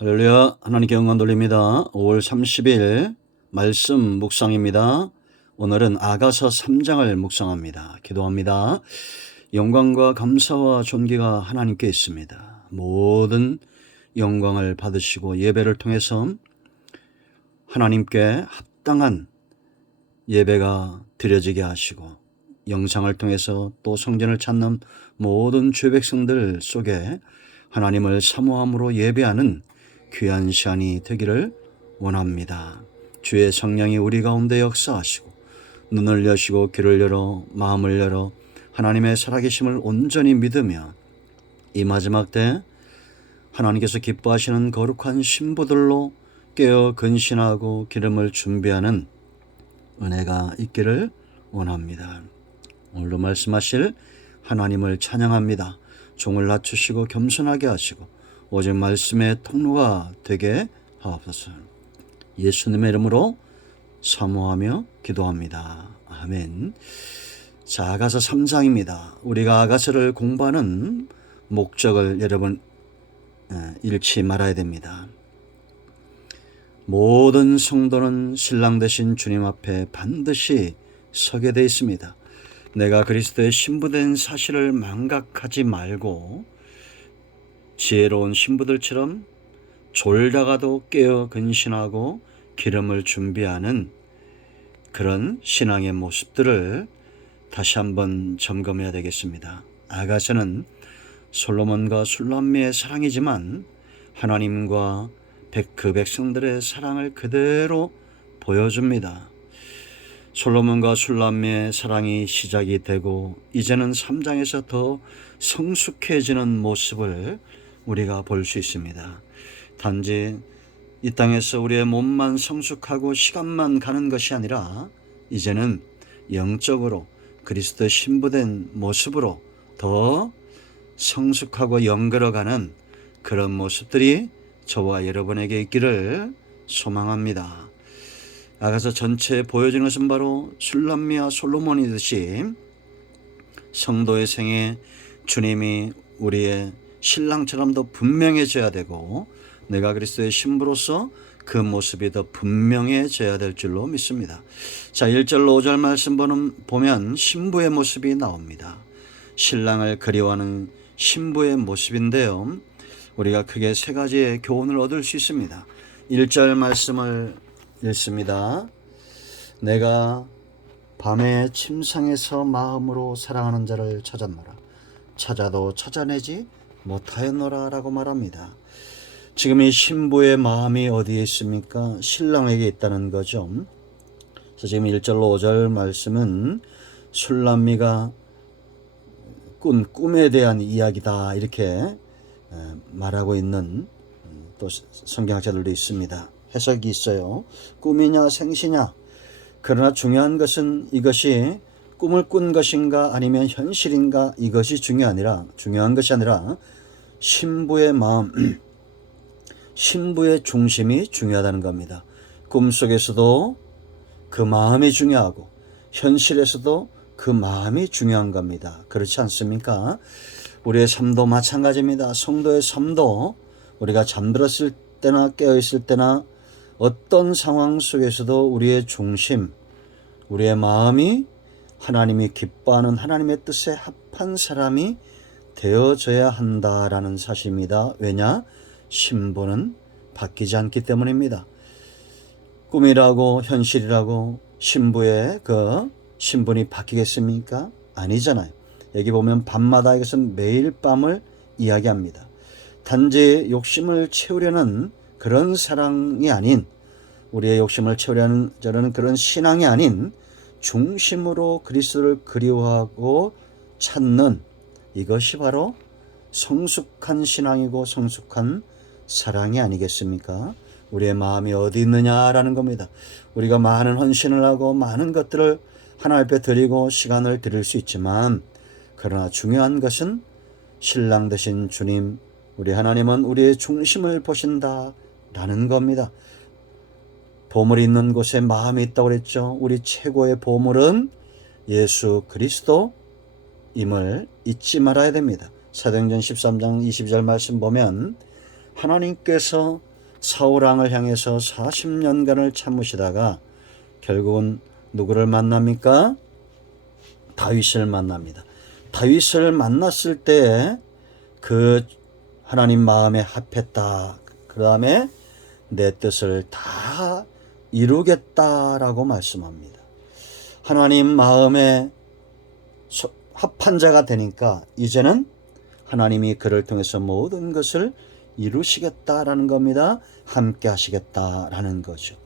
할렐루야. 하나님께 영광 돌립니다. 5월 30일 말씀 묵상입니다. 오늘은 아가서 3장을 묵상합니다. 기도합니다. 영광과 감사와 존귀가 하나님께 있습니다. 모든 영광을 받으시고 예배를 통해서 하나님께 합당한 예배가 드려지게 하시고 영상을 통해서 또 성전을 찾는 모든 주 백성들 속에 하나님을 사모함으로 예배하는 귀한 시간이 되기를 원합니다. 주의 성령이 우리 가운데 역사하시고 눈을 여시고 귀를 열어 마음을 열어 하나님의 살아계심을 온전히 믿으며 이 마지막 때 하나님께서 기뻐하시는 거룩한 신부들로 깨어 근신하고 기름을 준비하는 은혜가 있기를 원합니다. 오늘도 말씀하실 하나님을 찬양합니다. 종을 낮추시고 겸손하게 하시고 오직 말씀의 통로가 되게 하옵소서. 예수님의 이름으로 사모하며 기도합니다. 아멘. 자, 아가서 3장입니다. 우리가 아가서를 공부하는 목적을 여러분 잃지 말아야 됩니다. 모든 성도는 신랑 되신 주님 앞에 반드시 서게 되어 있습니다. 내가 그리스도의 신부된 사실을 망각하지 말고 지혜로운 신부들처럼 졸다가도 깨어 근신하고 기름을 준비하는 그런 신앙의 모습들을 다시 한번 점검해야 되겠습니다. 아가서는 솔로몬과 술람미의 사랑이지만 하나님과 그 백성들의 사랑을 그대로 보여줍니다. 솔로몬과 술람미의 사랑이 시작이 되고 이제는 3장에서 더 성숙해지는 모습을 우리가 볼 수 있습니다. 단지 이 땅에서 우리의 몸만 성숙하고 시간만 가는 것이 아니라 이제는 영적으로 그리스도의 신부된 모습으로 더 성숙하고 영걸어가는 그런 모습들이 저와 여러분에게 있기를 소망합니다. 아가서 전체에 보여지는 것은 바로 술람미와 솔로몬이듯이 성도의 생에 주님이 우리의 신랑처럼 더 분명해져야 되고 내가 그리스도의 신부로서 그 모습이 더 분명해져야 될 줄로 믿습니다. 자, 1절로 5절 말씀 보면 신부의 모습이 나옵니다. 신랑을 그리워하는 신부의 모습인데요. 우리가 크게 세 가지의 교훈을 얻을 수 있습니다. 1절 말씀을 읽습니다. 내가 밤에 침상에서 마음으로 사랑하는 자를 찾았노라. 찾아도 찾아내지 못하였노라 라고 말합니다. 지금 이 신부의 마음이 어디에 있습니까? 신랑에게 있다는 거죠. 그래서 지금 1절로 5절 말씀은 술람미가 꿈에 대한 이야기다 이렇게 말하고 있는 또 성경학자들도 있습니다. 해석이 있어요. 꿈이냐 생시냐. 그러나 중요한 것은 이것이 꿈을 꾼 것인가 아니면 현실인가 이것이 중요한 것이 아니라 신부의 마음, 신부의 중심이 중요하다는 겁니다. 꿈속에서도 그 마음이 중요하고 현실에서도 그 마음이 중요한 겁니다. 그렇지 않습니까? 우리의 삶도 마찬가지입니다. 성도의 삶도 우리가 잠들었을 때나 깨어있을 때나 어떤 상황 속에서도 우리의 중심, 우리의 마음이 하나님이 기뻐하는 하나님의 뜻에 합한 사람이 되어져야 한다라는 사실입니다. 왜냐? 신부는 바뀌지 않기 때문입니다. 꿈이라고 현실이라고 신부의 그 신분이 바뀌겠습니까? 아니잖아요. 여기 보면 밤마다 이것은 매일 밤을 이야기합니다. 단지 욕심을 채우려는 그런 사랑이 아닌 우리의 욕심을 채우려는 저런 그런 신앙이 아닌 중심으로 그리스도를 그리워하고 찾는 이것이 바로 성숙한 신앙이고 성숙한 사랑이 아니겠습니까? 우리의 마음이 어디 있느냐라는 겁니다. 우리가 많은 헌신을 하고 많은 것들을 하나님 앞에 드리고 시간을 드릴 수 있지만 그러나 중요한 것은 신랑 되신 주님, 우리 하나님은 우리의 중심을 보신다라는 겁니다. 보물이 있는 곳에 마음이 있다고 그랬죠. 우리 최고의 보물은 예수 그리스도임을 잊지 말아야 됩니다. 사도행전 13장 22절 말씀 보면 하나님께서 사울왕을 향해서 40년간을 참으시다가 결국은 누구를 만납니까? 다윗을 만납니다. 다윗을 만났을 때 그 하나님 마음에 합했다. 그 다음에 내 뜻을 다 이루겠다라고 말씀합니다. 하나님 마음에 합한 자가 되니까 이제는 하나님이 그를 통해서 모든 것을 이루시겠다라는 겁니다. 함께 하시겠다라는 거죠.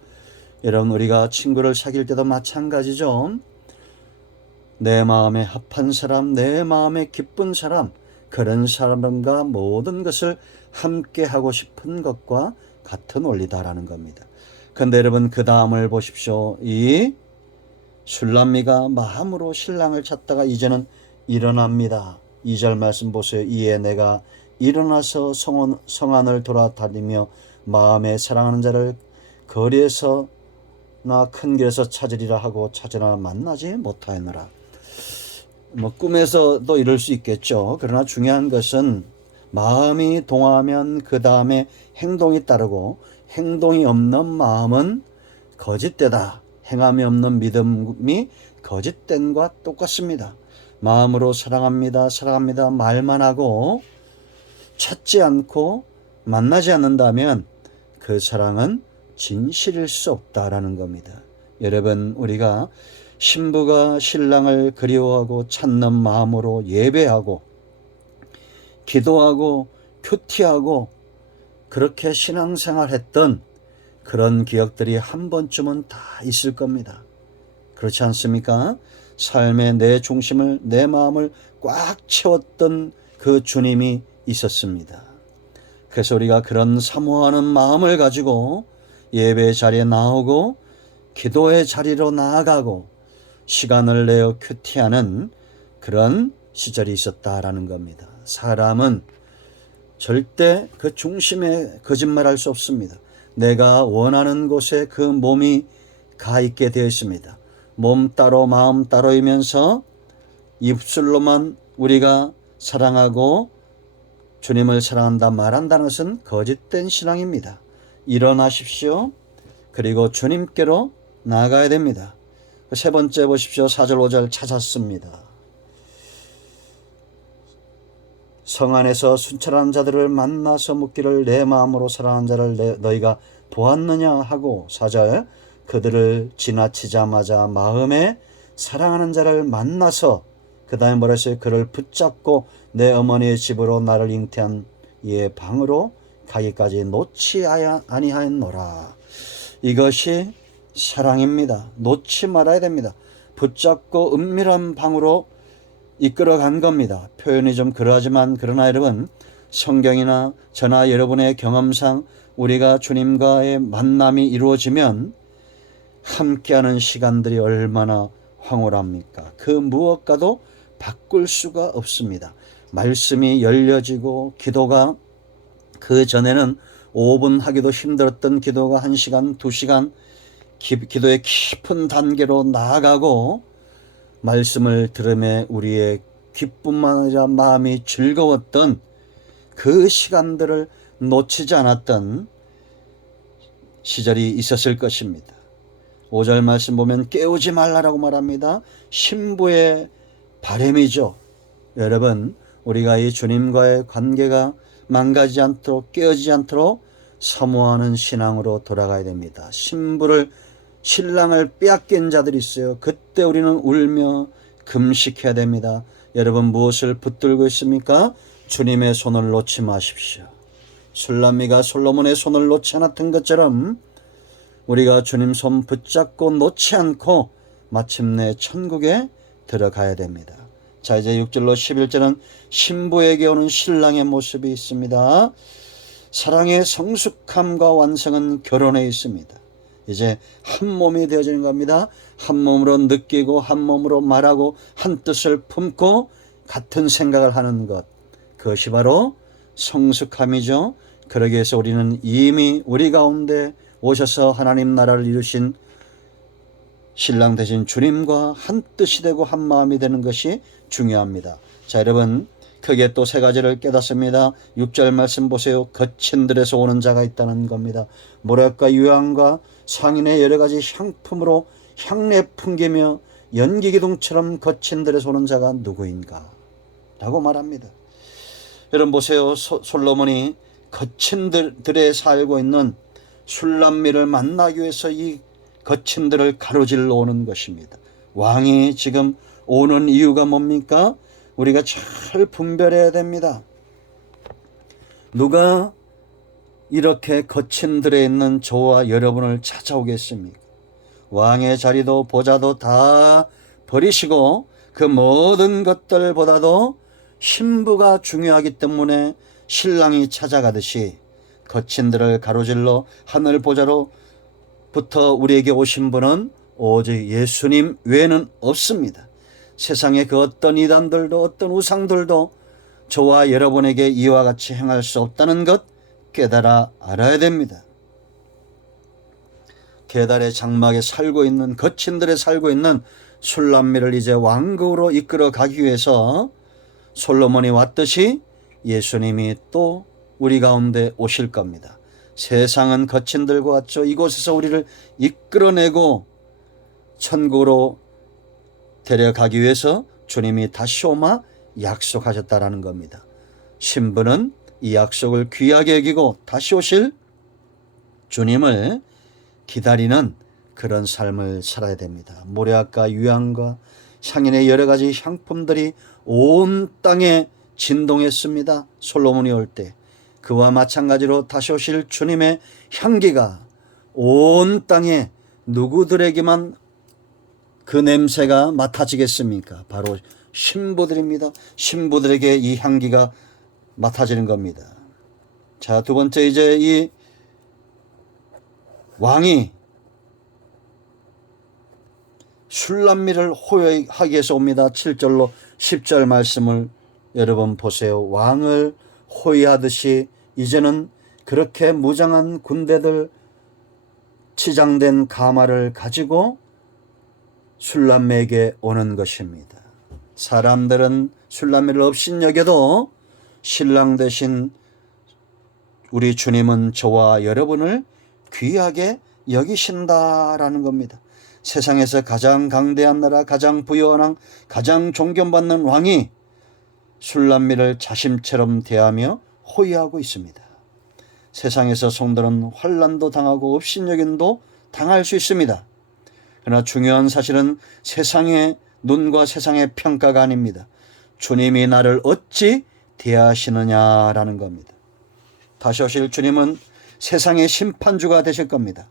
여러분, 우리가 친구를 사귈 때도 마찬가지죠. 내 마음에 합한 사람, 내 마음에 기쁜 사람, 그런 사람과 모든 것을 함께 하고 싶은 것과 같은 원리다라는 겁니다. 그런데 여러분, 그 다음을 보십시오. 이 술람미가 마음으로 신랑을 찾다가 이제는 일어납니다. 2절 말씀 보세요. 이에 내가 일어나서 성안을 돌아다니며 마음에 사랑하는 자를 거리에서나 큰 길에서 찾으리라 하고 찾으나 만나지 못하였노라. 꿈에서도 이럴 수 있겠죠. 그러나 중요한 것은 마음이 동하면 그 다음에 행동이 따르고 행동이 없는 마음은 거짓되다. 행함이 없는 믿음이 거짓된과 똑같습니다. 마음으로 사랑합니다. 사랑합니다. 말만 하고 찾지 않고 만나지 않는다면 그 사랑은 진실일 수 없다라는 겁니다. 여러분, 우리가 신부가 신랑을 그리워하고 찾는 마음으로 예배하고 기도하고 큐티하고 그렇게 신앙생활했던 그런 기억들이 한 번쯤은 다 있을 겁니다. 그렇지 않습니까? 삶의 내 중심을, 내 마음을 꽉 채웠던 그 주님이 있었습니다. 그래서 우리가 그런 사모하는 마음을 가지고 예배 자리에 나오고 기도의 자리로 나아가고 시간을 내어 큐티하는 그런 시절이 있었다라는 겁니다. 사람은 절대 그 중심에 거짓말할 수 없습니다. 내가 원하는 곳에 그 몸이 가 있게 되어 있습니다. 몸 따로 마음 따로이면서 입술로만 우리가 사랑하고 주님을 사랑한다 말한다는 것은 거짓된 신앙입니다. 일어나십시오. 그리고 주님께로 나아가야 됩니다. 세 번째 보십시오. 4절 5절 찾았습니다. 성 안에서 순찰하는 자들을 만나서 묻기를 내 마음으로 사랑하는 자를 너희가 보았느냐 하고 4절 그들을 지나치자마자 마음에 사랑하는 자를 만나서 그 다음에 뭐라 했어요? 그를 붙잡고 내 어머니의 집으로 나를 잉태한 이의 방으로 가기까지 놓지 아니하였노라. 이것이 사랑입니다. 놓지 말아야 됩니다. 붙잡고 은밀한 방으로 이끌어간 겁니다. 표현이 좀 그러하지만 그러나 여러분, 성경이나 저나 여러분의 경험상 우리가 주님과의 만남이 이루어지면 함께하는 시간들이 얼마나 황홀합니까? 그 무엇과도 바꿀 수가 없습니다. 말씀이 열려지고 기도가 그 전에는 5분 하기도 힘들었던 기도가 1시간, 2시간 기도의 깊은 단계로 나아가고 말씀을 들음에 우리의 기쁨만 아니라 마음이 즐거웠던 그 시간들을 놓치지 않았던 시절이 있었을 것입니다. 5절 말씀 보면 깨우지 말라라고 말합니다. 신부의 바람이죠. 여러분, 우리가 이 주님과의 관계가 망가지지 않도록 깨어지지 않도록 사모하는 신앙으로 돌아가야 됩니다. 신랑을 빼앗긴 자들이 있어요. 그때 우리는 울며 금식해야 됩니다. 여러분, 무엇을 붙들고 있습니까? 주님의 손을 놓지 마십시오. 술람미가 솔로몬의 손을 놓지 않았던 것처럼 우리가 주님 손 붙잡고 놓지 않고 마침내 천국에 들어가야 됩니다. 자, 이제 6절로 11절은 신부에게 오는 신랑의 모습이 있습니다. 사랑의 성숙함과 완성은 결혼에 있습니다. 이제 한 몸이 되어지는 겁니다. 한 몸으로 느끼고 한 몸으로 말하고 한 뜻을 품고 같은 생각을 하는 것, 그것이 바로 성숙함이죠. 그러기 위해서 우리는 이미 우리 가운데 오셔서 하나님 나라를 이루신 신랑 되신 주님과 한 뜻이 되고 한 마음이 되는 것이 중요합니다. 자, 여러분, 크게 또 세 가지를 깨닫습니다. 6절 말씀 보세요. 거친 들에서 오는 자가 있다는 겁니다. 모략과 유황과 상인의 여러 가지 향품으로 향내 풍기며 연기기둥처럼 거친 들에서 오는 자가 누구인가? 라고 말합니다. 여러분 보세요. 솔로몬이 거친 들에 살고 있는 술람미를 만나기 위해서 이 거친 들을 가로질러 오는 것입니다. 왕이 지금 오는 이유가 뭡니까? 우리가 잘 분별해야 됩니다. 누가 이렇게 거친 들에 있는 저와 여러분을 찾아오겠습니까? 왕의 자리도 보좌도 다 버리시고 그 모든 것들보다도 신부가 중요하기 때문에 신랑이 찾아가듯이 거친 들을 가로질러 하늘 보좌로부터 우리에게 오신 분은 오직 예수님 외에는 없습니다. 세상의 그 어떤 이단들도 어떤 우상들도 저와 여러분에게 이와 같이 행할 수 없다는 것 깨달아 알아야 됩니다. 계달의 장막에 살고 있는 거친들에 살고 있는 술람미를 이제 왕국으로 이끌어 가기 위해서 솔로몬이 왔듯이 예수님이 또 우리 가운데 오실 겁니다. 세상은 거친들과 같죠. 이곳에서 우리를 이끌어내고 천국으로 데려가기 위해서 주님이 다시 오마 약속하셨다라는 겁니다. 신부는 이 약속을 귀하게 여기고 다시 오실 주님을 기다리는 그런 삶을 살아야 됩니다. 모략과 유향과 향인의 여러 가지 향품들이 온 땅에 진동했습니다. 솔로몬이 올 때 그와 마찬가지로 다시 오실 주님의 향기가 온 땅에 누구들에게만 그 냄새가 맡아지겠습니까? 바로 신부들입니다. 신부들에게 이 향기가 맡아지는 겁니다. 자, 두 번째 이제 이 왕이 술람미를 호위하기 위해서 옵니다. 7절로 10절 말씀을 여러분 보세요. 왕을 호위하듯이 이제는 그렇게 무장한 군대들 치장된 가마를 가지고 술람미에게 오는 것입니다. 사람들은 술람미를 업신여겨도 신랑 되신 우리 주님은 저와 여러분을 귀하게 여기신다라는 겁니다. 세상에서 가장 강대한 나라, 가장 부유한 왕, 가장 존경받는 왕이 술람미를 자신처럼 대하며 호위하고 있습니다. 세상에서 성도는 환난도 당하고 업신여김도 당할 수 있습니다. 그러나 중요한 사실은 세상의 눈과 세상의 평가가 아닙니다. 주님이 나를 어찌 대하시느냐라는 겁니다. 다시 오실 주님은 세상의 심판주가 되실 겁니다.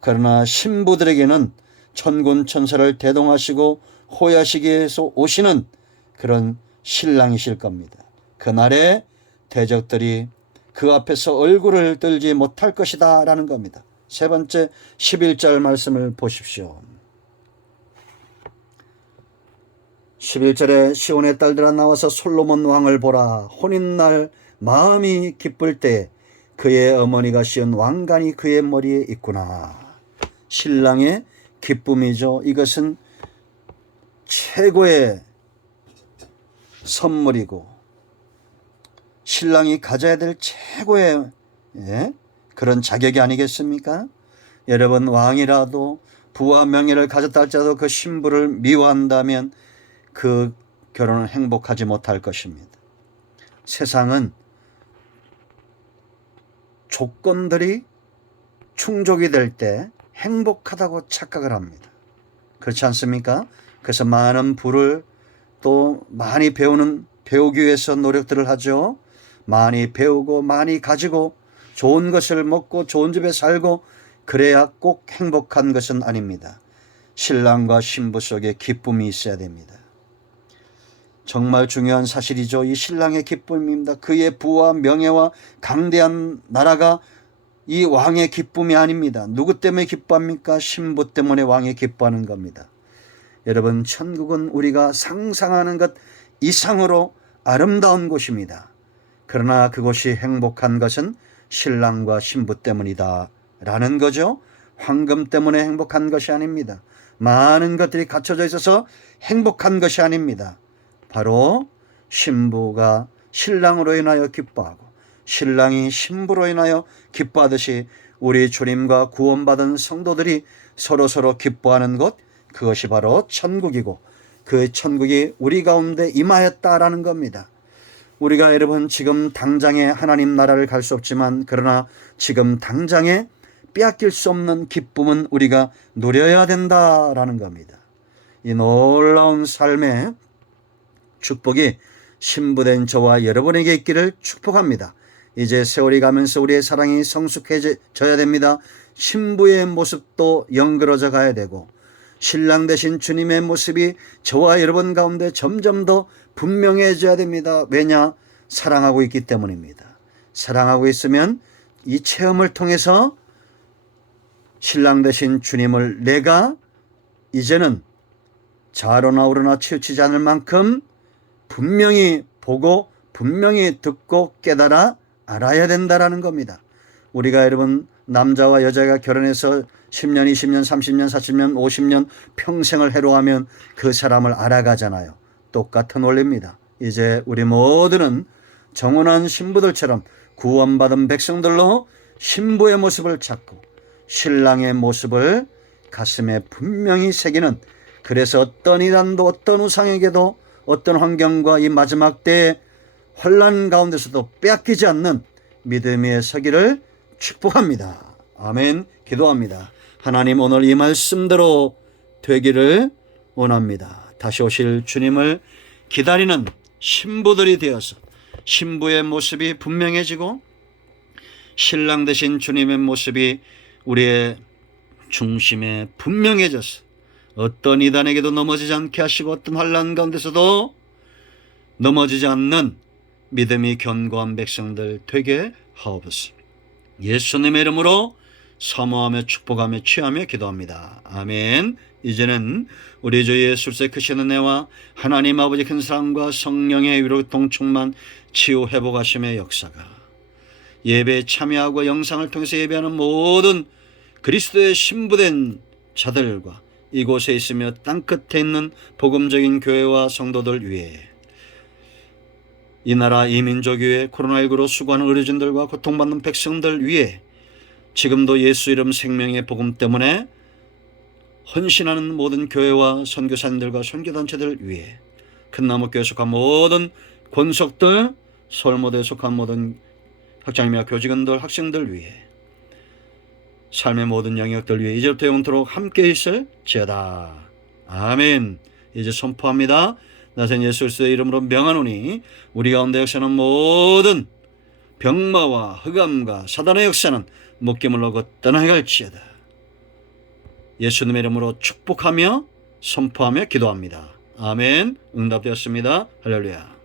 그러나 신부들에게는 천군 천사를 대동하시고 호위하시기 위해서 오시는 그런 신랑이실 겁니다. 그날에 대적들이 그 앞에서 얼굴을 들지 못할 것이다 라는 겁니다. 세 번째 11절 말씀을 보십시오. 11절에 시온의 딸들아 나와서 솔로몬 왕을 보라. 혼인날 마음이 기쁠 때 그의 어머니가 씌운 왕관이 그의 머리에 있구나. 신랑의 기쁨이죠. 이것은 최고의 선물이고 신랑이 가져야 될 최고의 그런 자격이 아니겠습니까? 여러분 왕이라도 부와 명예를 가졌다 할지라도 그 신부를 미워한다면 그 결혼은 행복하지 못할 것입니다. 세상은 조건들이 충족이 될 때 행복하다고 착각을 합니다. 그렇지 않습니까? 그래서 많은 부를 또 많이 배우기 위해서 노력들을 하죠. 많이 배우고 많이 가지고 좋은 것을 먹고 좋은 집에 살고 그래야 꼭 행복한 것은 아닙니다. 신랑과 신부 속에 기쁨이 있어야 됩니다. 정말 중요한 사실이죠. 이 신랑의 기쁨입니다. 그의 부와 명예와 강대한 나라가 이 왕의 기쁨이 아닙니다. 누구 때문에 기뻐합니까? 신부 때문에 왕이 기뻐하는 겁니다. 여러분 천국은 우리가 상상하는 것 이상으로 아름다운 곳입니다. 그러나 그곳이 행복한 것은 신랑과 신부 때문이다 라는 거죠. 황금 때문에 행복한 것이 아닙니다. 많은 것들이 갖춰져 있어서 행복한 것이 아닙니다. 바로 신부가 신랑으로 인하여 기뻐하고 신랑이 신부로 인하여 기뻐하듯이 우리 주님과 구원받은 성도들이 서로서로 기뻐하는 것, 그것이 바로 천국이고 그 천국이 우리 가운데 임하였다라는 겁니다. 우리가 여러분 지금 당장에 하나님 나라를 갈 수 없지만 그러나 지금 당장에 빼앗길 수 없는 기쁨은 우리가 누려야 된다라는 겁니다. 이 놀라운 삶의 축복이 신부된 저와 여러분에게 있기를 축복합니다. 이제 세월이 가면서 우리의 사랑이 성숙해져야 됩니다. 신부의 모습도 영그러져 가야 되고 신랑 되신 주님의 모습이 저와 여러분 가운데 점점 더 분명해져야 됩니다. 왜냐? 사랑하고 있기 때문입니다. 사랑하고 있으면 이 체험을 통해서 신랑 되신 주님을 내가 이제는 좌로나 우로나 치우치지 않을 만큼 분명히 보고 분명히 듣고 깨달아 알아야 된다라는 겁니다. 우리가 여러분 남자와 여자가 결혼해서 10년, 20년, 30년, 40년, 50년 평생을 해로하면 그 사람을 알아가잖아요. 똑같은 원리입니다. 이제 우리 모두는 정혼한 신부들처럼 구원받은 백성들로 신부의 모습을 찾고 신랑의 모습을 가슴에 분명히 새기는, 그래서 어떤 이단도 어떤 우상에게도 어떤 환경과 이 마지막 때의 혼란 가운데서도 빼앗기지 않는 믿음의 서기를 축복합니다. 아멘. 기도합니다. 하나님, 오늘 이 말씀대로 되기를 원합니다. 다시 오실 주님을 기다리는 신부들이 되어서 신부의 모습이 분명해지고 신랑 되신 주님의 모습이 우리의 중심에 분명해져서 어떤 이단에게도 넘어지지 않게 하시고 어떤 환난 가운데서도 넘어지지 않는 믿음이 견고한 백성들 되게 하옵소서. 예수님의 이름으로 사모하며 축복하며 취하며 기도합니다. 아멘. 이제는 우리 주 예수의 크신 은혜와 하나님 아버지 큰 사랑과 성령의 위로 동충만 치유 회복하심의 역사가 예배에 참여하고 영상을 통해서 예배하는 모든 그리스도의 신부된 자들과 이곳에 있으며 땅끝에 있는 복음적인 교회와 성도들 위해 이 나라 이 민족 위에 코로나19로 수고하는 의료진들과 고통받는 백성들 위해 지금도 예수 이름 생명의 복음 때문에 헌신하는 모든 교회와 선교사님들과 선교단체들 위해 큰나무교회에 속한 모든 권속들, 서울모대에 속한 모든 학장님과 교직원들, 학생들 위해 삶의 모든 영역들 위해 이제부터 영원토록 함께 있을지어다. 아멘. 이제 선포합니다. 나선 예수 그리스도의 이름으로 명하노니 우리 가운데 역사는 모든 병마와 흑암과 사단의 역사는 목기물로 떠나갈지어다. 예수님의 이름으로 축복하며 선포하며 기도합니다. 아멘. 응답되었습니다. 할렐루야.